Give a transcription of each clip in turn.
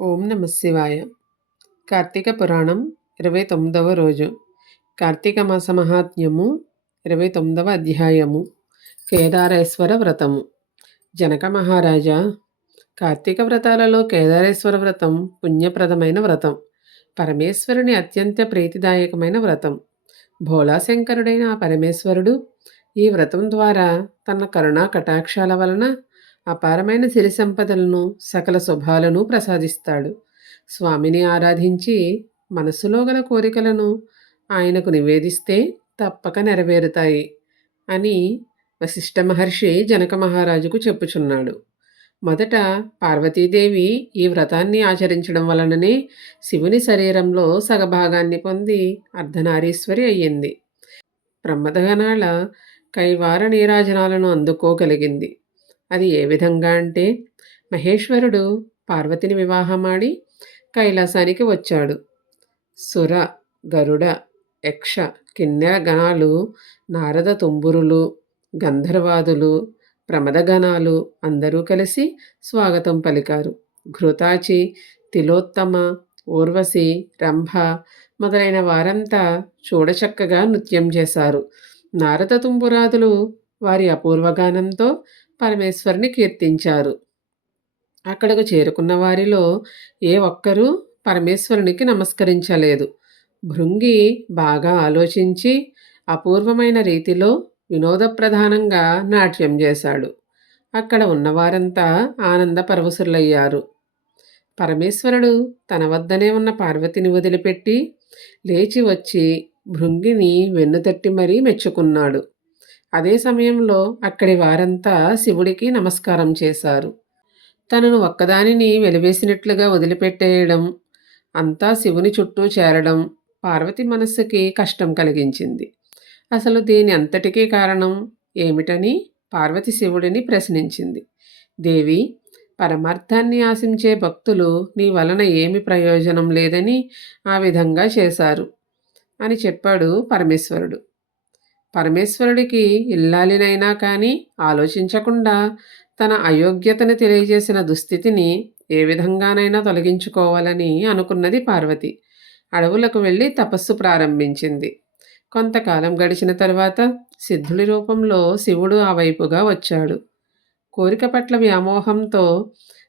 ఓం నమ శివాయ. కార్తీక పురాణం ఇరవై తొమ్మిదవ రోజు. కార్తీక మాస మహాత్మ్యము ఇరవై తొమ్మిదవ అధ్యాయము. కేదారేశ్వర వ్రతము. జనక మహారాజా కార్తీక వ్రతాలలో కేదారేశ్వర వ్రతం పుణ్యప్రదమైన వ్రతం. పరమేశ్వరుని అత్యంత ప్రీతిదాయకమైన వ్రతం. భోళాశంకరుడైన ఆ పరమేశ్వరుడు ఈ వ్రతం ద్వారా తన కరుణా కటాక్షాల వలన అపారమైన సిరి సంపదలను సకల శుభాలను ప్రసాదిస్తాడు. స్వామిని ఆరాధించి మనసులో గల కోరికలను ఆయనకు నివేదిస్తే తప్పక నెరవేరుతాయి అని వశిష్ఠ మహర్షి జనక మహారాజుకు చెప్పుచున్నాడు. మొదట పార్వతీదేవి ఈ వ్రతాన్ని ఆచరించడం వలననే శివుని శరీరంలో సగభాగాన్ని పొంది అర్ధనారీశ్వరి అయ్యింది. ప్రమదగణాల కైవార నీరాజనాలను అందుకోగలిగింది. అది ఏ విధంగా అంటే మహేశ్వరుడు పార్వతిని వివాహమాడి కైలాసానికి వచ్చాడు. సుర గరుడ యక్ష కిన్నెరగణాలు నారద తుంబురులు గంధర్వాదులు ప్రమదగణాలు అందరూ కలిసి స్వాగతం పలికారు. ఘృతాచి తిలోత్తమ ఊర్వశి రంభ మొదలైన వారంతా చూడచక్కగా నృత్యం చేశారు. నారద తుంబురాదులు వారి అపూర్వగానంతో పరమేశ్వరుని కీర్తించారు. అక్కడకు చేరుకున్న వారిలో ఏ ఒక్కరూ పరమేశ్వరునికి నమస్కరించలేదు. భృంగి బాగా ఆలోచించి అపూర్వమైన రీతిలో వినోదప్రధానంగా నాట్యం చేశాడు. అక్కడ ఉన్నవారంతా ఆనంద పరవశులయ్యారు. పరమేశ్వరుడు తన వద్దనే ఉన్న పార్వతిని వదిలిపెట్టి లేచి వచ్చి భృంగిని వెన్నుతట్టి మరీ మెచ్చుకున్నాడు. అదే సమయంలో అక్కడి వారంతా శివుడికి నమస్కారం చేశారు. తనను ఒక్కదానిని వెలివేసినట్లుగా వదిలిపెట్టేయడం అంతా శివుని చుట్టూ చేరడం పార్వతి మనస్సుకి కష్టం కలిగించింది. అసలు దీని అంతటికీ కారణం ఏమిటని పార్వతి శివుడిని ప్రశ్నించింది. దేవి పరమార్థాన్ని ఆశించే భక్తులు నీ వలన ఏమి ప్రయోజనం లేదని ఆ విధంగా చేశారు అని చెప్పాడు పరమేశ్వరుడు. పరమేశ్వరుడికి ఇల్లాలినైనా కానీ ఆలోచించకుండా తన అయోగ్యతను తెలియజేసిన దుస్థితిని ఏ విధంగానైనా తొలగించుకోవాలని అనుకున్నది పార్వతి. అడవులకు వెళ్ళి తపస్సు ప్రారంభించింది. కొంతకాలం గడిచిన తర్వాత సిద్ధుడి రూపంలో శివుడు ఆ వైపుగా వచ్చాడు. కోరిక పట్ల వ్యామోహంతో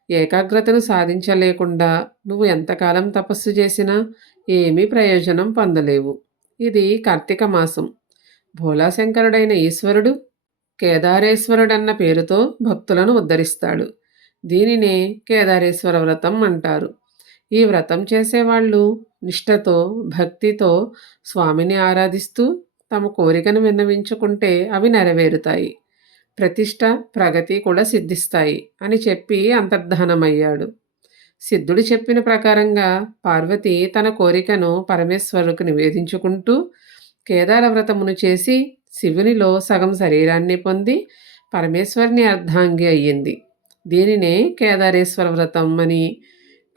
ఏకాగ్రతను సాధించలేకుండా నువ్వు ఎంతకాలం తపస్సు చేసినా ఏమీ ప్రయోజనం పొందలేవు. ఇది కార్తీక మాసం. భోలాశంకరుడైన ఈశ్వరుడు కేదారేశ్వరుడన్న పేరుతో భక్తులను ఉద్ధరిస్తాడు. దీనినే కేదారేశ్వర వ్రతం అంటారు. ఈ వ్రతం చేసేవాళ్ళు నిష్ఠతో భక్తితో స్వామిని ఆరాధిస్తూ తమ కోరికను విన్నవించుకుంటే అవి నెరవేరుతాయి. ప్రతిష్ట ప్రగతి కూడా సిద్ధిస్తాయి అని చెప్పి అంతర్ధానమయ్యాడు. సిద్ధుడు చెప్పిన ప్రకారంగా పార్వతి తన కోరికను పరమేశ్వరుకు నివేదించుకుంటూ కేదారవ్రతమును చేసి శివునిలో సగం శరీరాన్ని పొంది పరమేశ్వరుని అర్ధాంగి అయ్యింది. దీనినే కేదారేశ్వర వ్రతం అని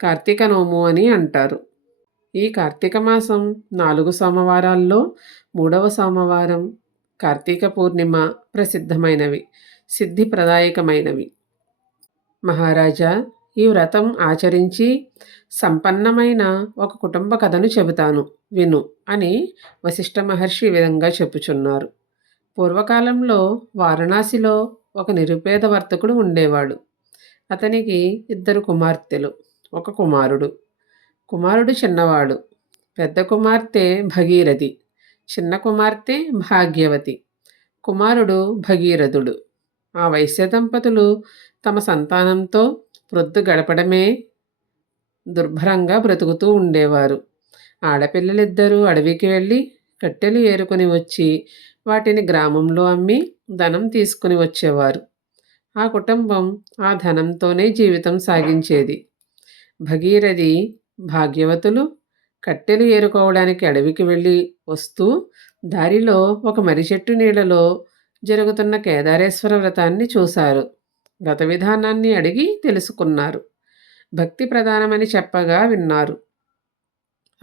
కార్తీక నోము అని అంటారు. ఈ కార్తీక మాసం నాలుగు సోమవారాల్లో మూడవ సోమవారం కార్తీక పూర్ణిమ ప్రసిద్ధమైనవి సిద్ధిప్రదాయకమైనవి మహారాజా ఈ వ్రతం ఆచరించి సంపన్నమైన ఒక కుటుంబ కథను చెబుతాను. విను అని వశిష్ఠ మహర్షి ఈ విధంగా చెప్పుచున్నారు. పూర్వకాలంలో వారణాసిలో ఒక నిరుపేద వర్తకుడు ఉండేవాడు. అతనికి ఇద్దరు కుమార్తెలు. ఒక కుమారుడు. కుమారుడు చిన్నవాడు. పెద్ద కుమార్తె భగీరథి. చిన్న కుమార్తె భాగ్యవతి. కుమారుడు భగీరథుడు. ఆ వైశ్య దంపతులు తమ సంతానంతో ప్రొద్దు గడపడమే దుర్భరంగా బ్రతుకుతూ ఉండేవారు. ఆడపిల్లలిద్దరూ అడవికి వెళ్ళి కట్టెలు ఏరుకొని వచ్చి వాటిని గ్రామంలో అమ్మి ధనం తీసుకుని వచ్చేవారు. ఆ కుటుంబం ఆ ధనంతోనే జీవితం సాగించేది. భగీరథి భాగ్యవతులు కట్టెలు ఏరుకోవడానికి అడవికి వెళ్ళి వస్తూ దారిలో ఒక మరిచెట్టు నీళ్ళలో నీడలో జరుగుతున్న కేదారేశ్వర వ్రతాన్ని చూశారు. వ్రత విధానాన్ని అడిగి తెలుసుకున్నారు. భక్తి ప్రధానమని చెప్పగా విన్నారు.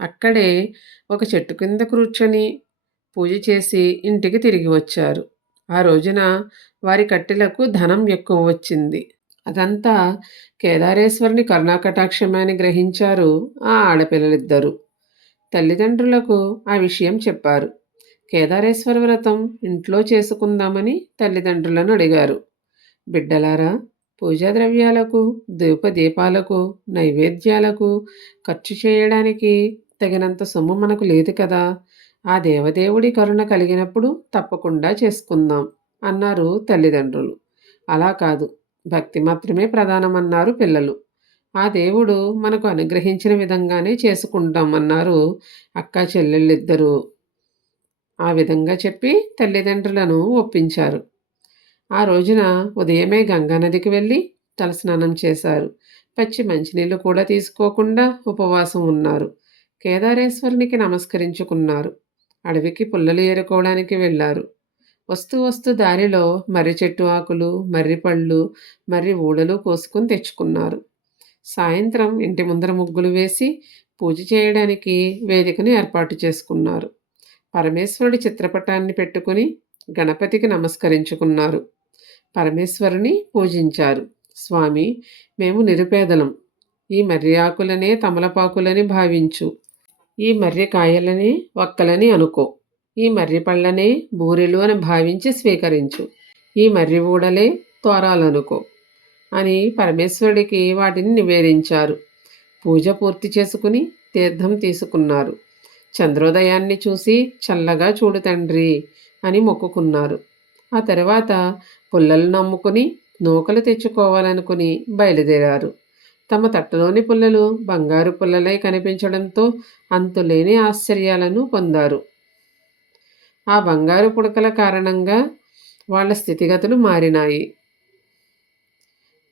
అక్కడే ఒక చెట్టు కింద కూర్చొని పూజ చేసి ఇంటికి తిరిగి వచ్చారు. ఆ రోజున వారి కట్టెలకు ధనం ఎక్కువ వచ్చింది. అదంతా కేదారేశ్వరుని కరుణాకటాక్షమని గ్రహించారు ఆ ఆడపిల్లలిద్దరూ. తల్లిదండ్రులకు ఆ విషయం చెప్పారు. కేదారేశ్వర వ్రతం ఇంట్లో చేసుకుందామని తల్లిదండ్రులను అడిగారు. బిడ్డలారా పూజా ద్రవ్యాలకు దీపాలకు నైవేద్యాలకు ఖర్చు చేయడానికి తగినంత సొమ్ము మనకు లేదు కదా. ఆ దేవదేవుడి కరుణ కలిగినప్పుడు తప్పకుండా చేసుకుందాం అన్నారు తల్లిదండ్రులు. అలా కాదు భక్తి మాత్రమే ప్రధానమన్నారు పిల్లలు. ఆ దేవుడు మనకు అనుగ్రహించిన విధంగానే చేసుకుంటాం అన్నారు అక్క చెల్లెళ్ళిద్దరూ. ఆ విధంగా చెప్పి తల్లిదండ్రులను ఒప్పించారు. ఆ రోజున ఉదయమే గంగానదికి వెళ్ళి తలస్నానం చేశారు. పచ్చి మంచినీళ్ళు కూడా తీసుకోకుండా ఉపవాసం ఉన్నారు. కేదారేశ్వరునికి నమస్కరించుకున్నారు. అడవికి పుల్లలు ఏరుకోవడానికి వెళ్ళారు. వస్తూ వస్తూ దారిలో మర్రి చెట్టు ఆకులు మర్రి పళ్ళు మర్రి ఊడలు కోసుకొని తెచ్చుకున్నారు. సాయంత్రం ఇంటి ముందర ముగ్గులు వేసి పూజ చేయడానికి వేదికను ఏర్పాటు చేసుకున్నారు. పరమేశ్వరుడి చిత్రపటాన్ని పెట్టుకుని గణపతికి నమస్కరించుకున్నారు. పరమేశ్వరుని పూజించారు. స్వామి మేము నిరుపేదలం. ఈ మర్రి ఆకులనే తమలపాకులని భావించు. ఈ మర్రి కాయలని ఒక్కలని అనుకో. ఈ మర్రి పళ్ళనే బూరెలు అని భావించి స్వీకరించు. ఈ మర్రి ఊడలే తోరాలనుకో అని పరమేశ్వరుడికి వాటిని నివేదించారు. పూజ పూర్తి చేసుకుని తీర్థం తీసుకున్నారు. చంద్రోదయాన్ని చూసి చల్లగా చూడు తండ్రి అని మొక్కుకున్నారు. ఆ తర్వాత పుల్లలు నమ్ముకుని నూకలు తెచ్చుకోవాలనుకుని బయలుదేరారు. తమ తట్టలోని పుల్లలు బంగారు పుల్లలై కనిపించడంతో అంతులేని ఆశ్చర్యాలను పొందారు. ఆ బంగారు పుడకల కారణంగా వాళ్ళ స్థితిగతులు మారినాయి.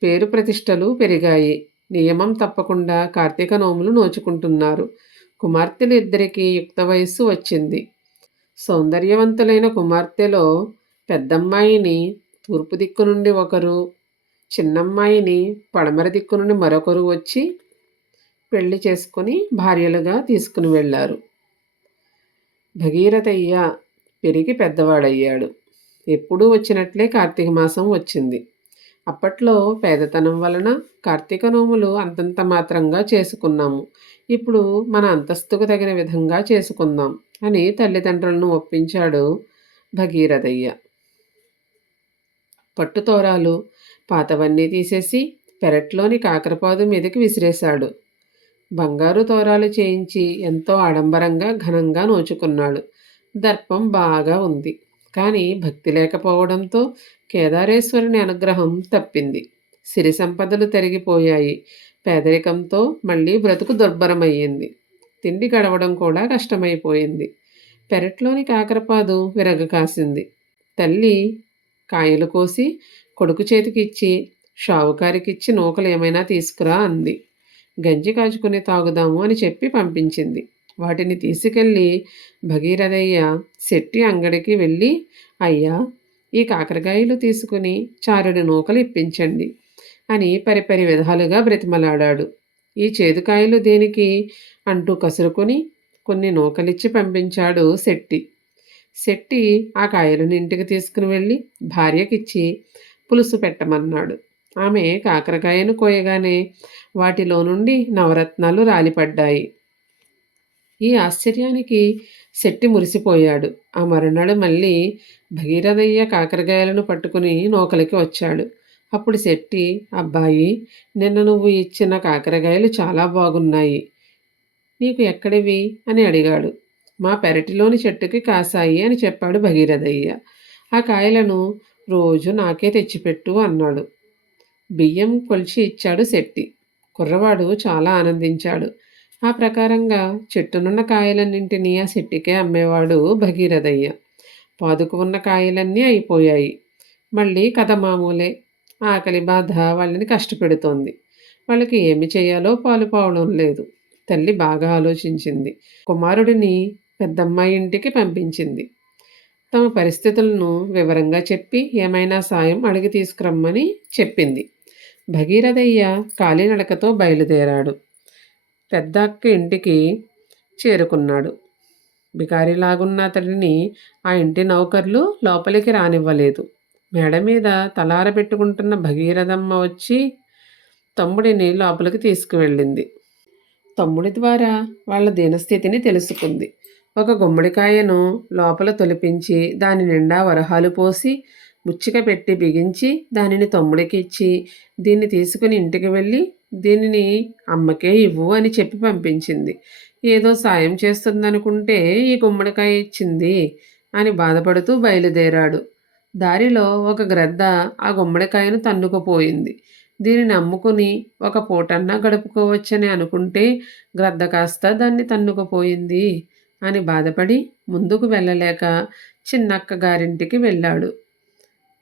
పేరు ప్రతిష్టలు పెరిగాయి. నియమం తప్పకుండా కార్తీక నోములు నోచుకుంటున్నారు. కుమార్తెలు ఇద్దరికీ యుక్త వయస్సు వచ్చింది. సౌందర్యవంతులైన కుమార్తెలో పెద్దమ్మాయిని తూర్పు దిక్కు నుండి ఒకరు చిన్నమ్మాయిని పడమర దిక్కు నుండి మరొకరు వచ్చి పెళ్ళి చేసుకుని భార్యలుగా తీసుకుని వెళ్ళారు. భగీరథయ్య పెరిగి పెద్దవాడయ్యాడు. ఎప్పుడూ వచ్చినట్లే కార్తీక మాసం వచ్చింది. అప్పట్లో పేదతనం వలన కార్తీక నోములు అంతంత మాత్రంగా చేసుకున్నాము. ఇప్పుడు మన అంతస్తుకు తగిన విధంగా చేసుకుందాం అని తల్లిదండ్రులను ఒప్పించాడు భగీరథయ్య. పట్టుతోరాలు పాతవన్నీ తీసేసి పెరట్లోని కాకరపాదు మీదకి విసిరేశాడు. బంగారు తోరాలు చేయించి ఎంతో ఆడంబరంగా ఘనంగా నోచుకున్నాడు. దర్పం బాగా ఉంది. కానీ భక్తి లేకపోవడంతో కేదారేశ్వరుని అనుగ్రహం తప్పింది. సిరి సంపదలు తరిగిపోయాయి. పేదరికంతో మళ్ళీ బ్రతుకు దుర్భరమయ్యింది. తిండి గడవడం కూడా కష్టమైపోయింది. పెరట్లోని కాకరపాదు విరగ కాసింది. తల్లి కాయలు కోసి కొడుకు చేతికిచ్చి షావుకారికిచ్చి నూకలు ఏమైనా తీసుకురా అంది. గంజి కాచుకుని తాగుదాము అని చెప్పి పంపించింది. వాటిని తీసుకెళ్ళి భగీరథయ్య శెట్టి అంగడికి వెళ్ళి అయ్యా ఈ కాకరకాయలు తీసుకుని చారుడి నూకలు ఇప్పించండి అని పరిపరి విధాలుగా బ్రతిమలాడాడు. ఈ చేదుకాయలు దేనికి? అంటూ కసురుకొని కొన్ని నూకలిచ్చి పంపించాడు శెట్టి. శెట్టి ఆ కాయలను ఇంటికి తీసుకుని వెళ్ళి భార్యకిచ్చి పులుసు పెట్టమన్నాడు. ఆమె కాకరకాయను కోయగానే వాటిలో నుండి నవరత్నాలు రాలిపడ్డాయి. ఈ ఆశ్చర్యానికి శెట్టి మురిసిపోయాడు. ఆ మరునాడు మళ్ళీ భగీరథయ్య కాకరకాయలను పట్టుకుని నూకలికి వచ్చాడు. అప్పుడు శెట్టి అబ్బాయి నిన్న నువ్వు ఇచ్చిన కాకరకాయలు చాలా బాగున్నాయి. నీకు ఎక్కడివి? అని అడిగాడు. మా పెరటిలోని చెట్టుకి కాసాయి అని చెప్పాడు భగీరథయ్య. ఆ కాయలను రోజు నాకే తెచ్చిపెట్టు అన్నాడు. బియ్యం కొలిచి ఇచ్చాడు శెట్టి. కుర్రవాడు చాలా ఆనందించాడు. ఆ ప్రకారంగా చెట్టునున్న కాయలన్నింటినీ ఆ శెట్టికే అమ్మేవాడు భగీరథయ్య. పాదుకు ఉన్న కాయలన్నీ అయిపోయాయి. మళ్ళీ కథ మామూలే. ఆకలి బాధ వాళ్ళని కష్టపెడుతోంది. వాళ్ళకి ఏమి చేయాలో పాలుపోవడం లేదు. తల్లి బాగా ఆలోచించింది. కుమారుడిని పెద్దమ్మాయి ఇంటికి పంపించింది. తమ పరిస్థితులను వివరంగా చెప్పి ఏమైనా సాయం అడిగి తీసుకురమ్మని చెప్పింది. భగీరథయ్య కాలినడకతో బయలుదేరాడు. పెద్ద అక్క ఇంటికి చేరుకున్నాడు. బికారిలాగున్న అతడిని ఆ ఇంటి నౌకర్లు లోపలికి రానివ్వలేదు. మేడ మీద తలారబెట్టుకుంటున్న భగీరథమ్మ వచ్చి తమ్ముడిని లోపలికి తీసుకువెళ్ళింది. తమ్ముడి ద్వారా వాళ్ళ దీనస్థితిని తెలుసుకుంది. ఒక గుమ్మడికాయను లోపల తొలిపించి దాని నిండా వరహాలు పోసి ముచ్చిక పెట్టి బిగించి దానిని తమ్ముడికి ఇచ్చి దీన్ని తీసుకుని ఇంటికి వెళ్ళి దీనిని అమ్మకే ఇవ్వు అని చెప్పి పంపించింది. ఏదో సాయం చేస్తుందనుకుంటే ఈ గుమ్మడికాయ ఇచ్చింది అని బాధపడుతూ బయలుదేరాడు. దారిలో ఒక గ్రద్ద ఆ గుమ్మడికాయను తన్నుకుపోయింది. దీనిని అమ్ముకుని ఒక పూటన్నా గడుపుకోవచ్చని అనుకుంటే గ్రద్ద కాస్త దాన్ని తన్నుకుపోయింది. అని బాధపడి ముందుకు వెళ్ళలేక చిన్నక్క గారింటికి వెళ్ళాడు.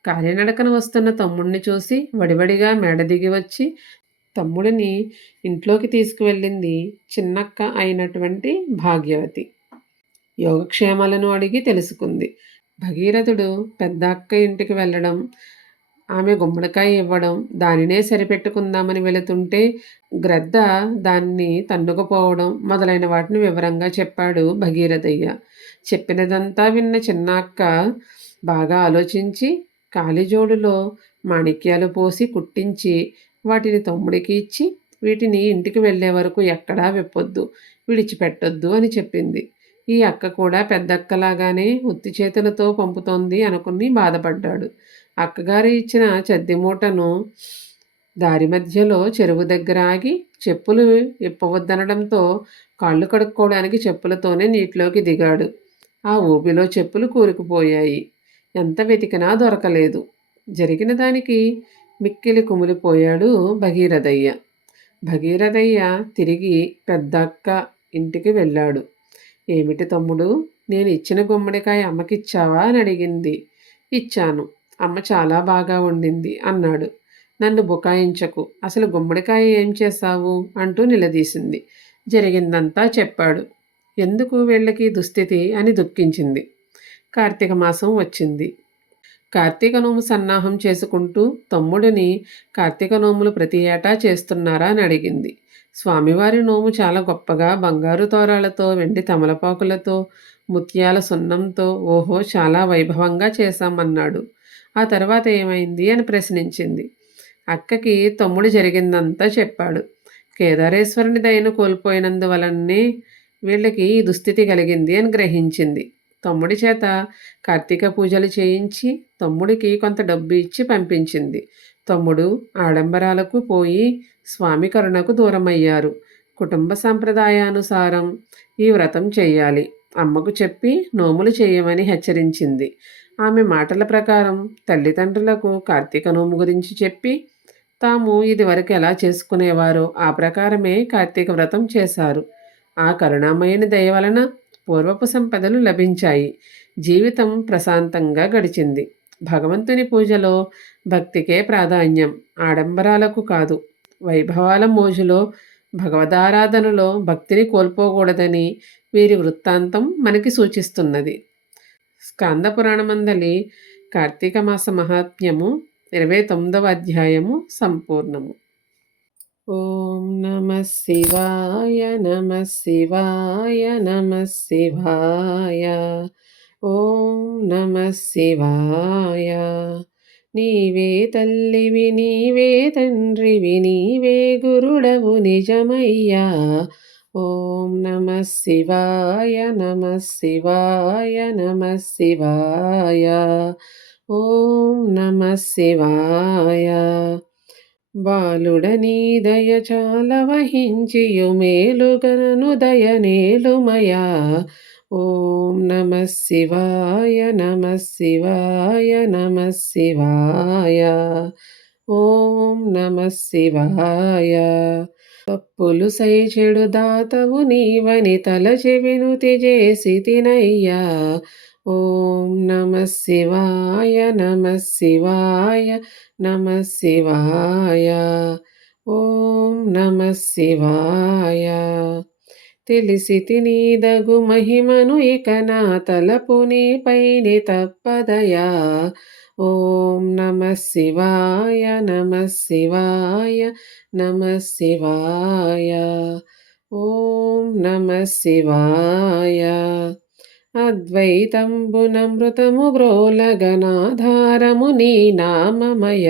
కాలినడకన వస్తున్న తమ్ముడిని చూసి వడివడిగా మేడ దిగి వచ్చి తమ్ముడిని ఇంట్లోకి తీసుకువెళ్ళింది చిన్నక్క అయినటువంటి భాగ్యవతి. యోగక్షేమాలను అడిగి తెలుసుకుంది. భగీరథుడు పెద్ద అక్క ఇంటికి వెళ్ళడం ఆమె గుమ్మడికాయ ఇవ్వడం దానినే సరిపెట్టుకుందామని వెళుతుంటే గ్రద్ద దాన్ని తన్నుకుపోవడం మొదలైన వాటిని వివరంగా చెప్పాడు భగీరథయ్య. చెప్పినదంతా విన్న చిన్న అక్క బాగా ఆలోచించి కాలిజోడులో మాణిక్యాలు పోసి కుట్టించి వాటిని తమ్ముడికి ఇచ్చి వీటిని ఇంటికి వెళ్ళే వరకు ఎక్కడా విప్పొద్దు విడిచిపెట్టొద్దు అని చెప్పింది. ఈ అక్క కూడా పెద్దక్కలాగానే ఉత్తి చేతులతో పంపుతోంది అనుకుని బాధపడ్డాడు. అక్కగారు ఇచ్చిన చద్ది మూటను దారి మధ్యలో చెరువు దగ్గర ఆగి చెప్పులు ఇప్పవద్దనడంతో కాళ్ళు కడుక్కోవడానికి చెప్పులతోనే నీటిలోకి దిగాడు. ఆ ఊపిలో చెప్పులు కూరుకుపోయాయి. ఎంత వెతికినా దొరకలేదు. జరిగిన దానికి మిక్కిలి కుమిలిపోయాడు భగీరథయ్య. భగీరథయ్య తిరిగి పెద్దక్క ఇంటికి వెళ్ళాడు. ఏమిటి తమ్ముడు? నేను ఇచ్చిన గుమ్మడికాయ అమ్మకిచ్చావా? అని అడిగింది. ఇచ్చాను. అమ్మ చాలా బాగా వండింది అన్నాడు. నన్ను బుకాయించకు. అసలు గుమ్మడికాయ ఏం చేశావు? అంటూ నిలదీసింది. జరిగిందంతా చెప్పాడు. ఎందుకు వీళ్ళకి దుస్థితి? అని దుఃఖించింది. కార్తీక మాసం వచ్చింది. కార్తీక నోము సన్నాహం చేసుకుంటూ తమ్ముడిని కార్తీక నోములు ప్రతి ఏటా చేస్తున్నారా? అని అడిగింది. స్వామివారి నోము చాలా గొప్పగా బంగారు తోరాలతో వెండి తమలపాకులతో ముత్యాల సున్నంతో ఓహో చాలా వైభవంగా చేశామన్నాడు. ఆ తర్వాత ఏమైంది అని ప్రశ్నించింది. అక్కకి తమ్ముడు జరిగిందంతా చెప్పాడు. కేదారేశ్వరుని దయను కోల్పోయినందువలనే వీళ్ళకి ఈ దుస్థితి కలిగింది అని గ్రహించింది. తమ్ముడి చేత కార్తీక పూజలు చేయించి తమ్ముడికి కొంత డబ్బు ఇచ్చి పంపించింది. తమ్ముడు ఆడంబరాలకు పోయి స్వామి కరుణకు దూరమయ్యారు. కుటుంబ సంప్రదాయానుసారం ఈ వ్రతం చేయాలి. అమ్మకు చెప్పి నోములు చేయమని హెచ్చరించింది. ఆమె మాటల ప్రకారం తల్లిదండ్రులకు కార్తీక నోము గురించి చెప్పి తాము ఇదివరకు ఎలా చేసుకునేవారో ఆ ప్రకారమే కార్తీక వ్రతం చేశారు. ఆ కరుణామయుని దయ వలన పూర్వపు సంపదలు లభించాయి. జీవితం ప్రశాంతంగా గడిచింది. భగవంతుని పూజలో భక్తికే ప్రాధాన్యం. ఆడంబరాలకు కాదు. వైభవాల మోజులో భగవదారాధనలో భక్తిని కోల్పోకూడదని వీరి వృత్తాంతం మనకి సూచిస్తున్నది. స్కాంద పురాణమందలి కార్తీక మాస మహాత్మ్యము ఇరవై తొమ్మిదవ అధ్యాయము సంపూర్ణము. ఓం నమ శివాయ నమ శివాయ నమ శివాయ. ఓం నమ శివాయ. నీవే తల్లివి నీవే తండ్రివి నీవే గురుడవు నిజమయ్యా. ఓం నమ శివాయ నమ శివాయ నమ శివాయ. ఓం నమ శివాయ. బాలుడనీ దయ చాల వహించియు మేలుగను దయనేలుమయా ఓం నమ శివాయ నమ శివాయ నమ శివాయ. ఓం నమ శివాయ. తప్పులు సైచెడు దాతవు నీవని తల చెవినుతి చేసి తినయ్యా. ఓం నమ శివాయ నమ శివాయ నమ శివాయ. ఓం నమ శివాయ. తెలిసి తినీదగు మహిమను ఇక నా తలపు నీపైని తప్పదయా. ఓం నమ శివాయ నమ శివాయ నమ శివాయ. ఓం నమ శివాయ. అద్వైతంబునమృతము బ్రోలగనాధారము నీ నామమయ.